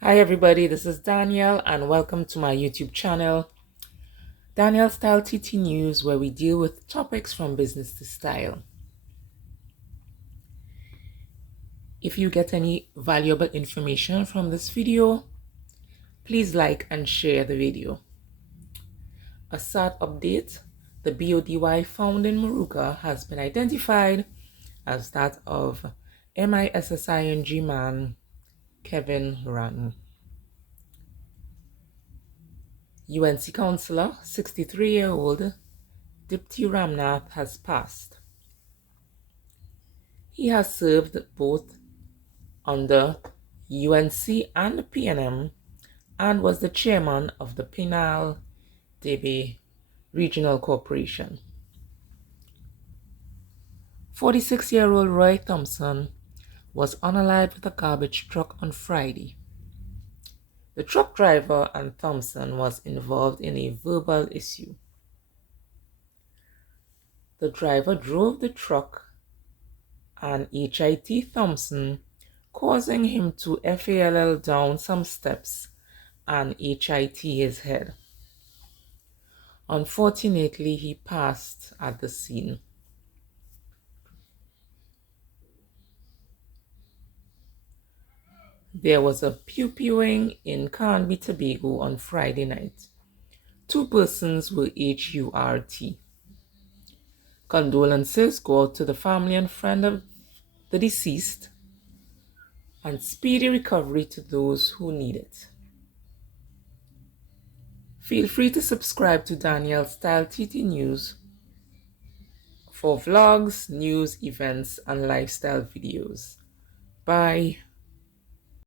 Hi everybody, this is Danielle and welcome to my YouTube channel, Danielle Style TT News, where we deal with topics from business to style. If you get any valuable information from this video, please like and share the video. A sad update, the BODY found in Moruga has been identified as that of MISSING man Kn0wingly. UNC Councillor, 63-year-old Dipti Ramnath has passed. He has served both under UNC and PNM and was the chairman of the Kn0wingly Regional Corporation. 46-year-old Roy Thompson was unalived with a garbage truck on Friday. The truck driver and Thompson was involved in a verbal issue. The driver drove the truck and H.i.t. Thompson, causing him to fall down some steps and H.i.t. his head. Unfortunately, he passed at the scene. There was a pew-pewing in Trinidad Tobago on Friday night. 2 persons were hurt. Condolences go out to the family and friend of the deceased, and speedy recovery to those who need it. Feel free to subscribe to Danielle Style TT News for vlogs, news, events, and lifestyle videos. Bye.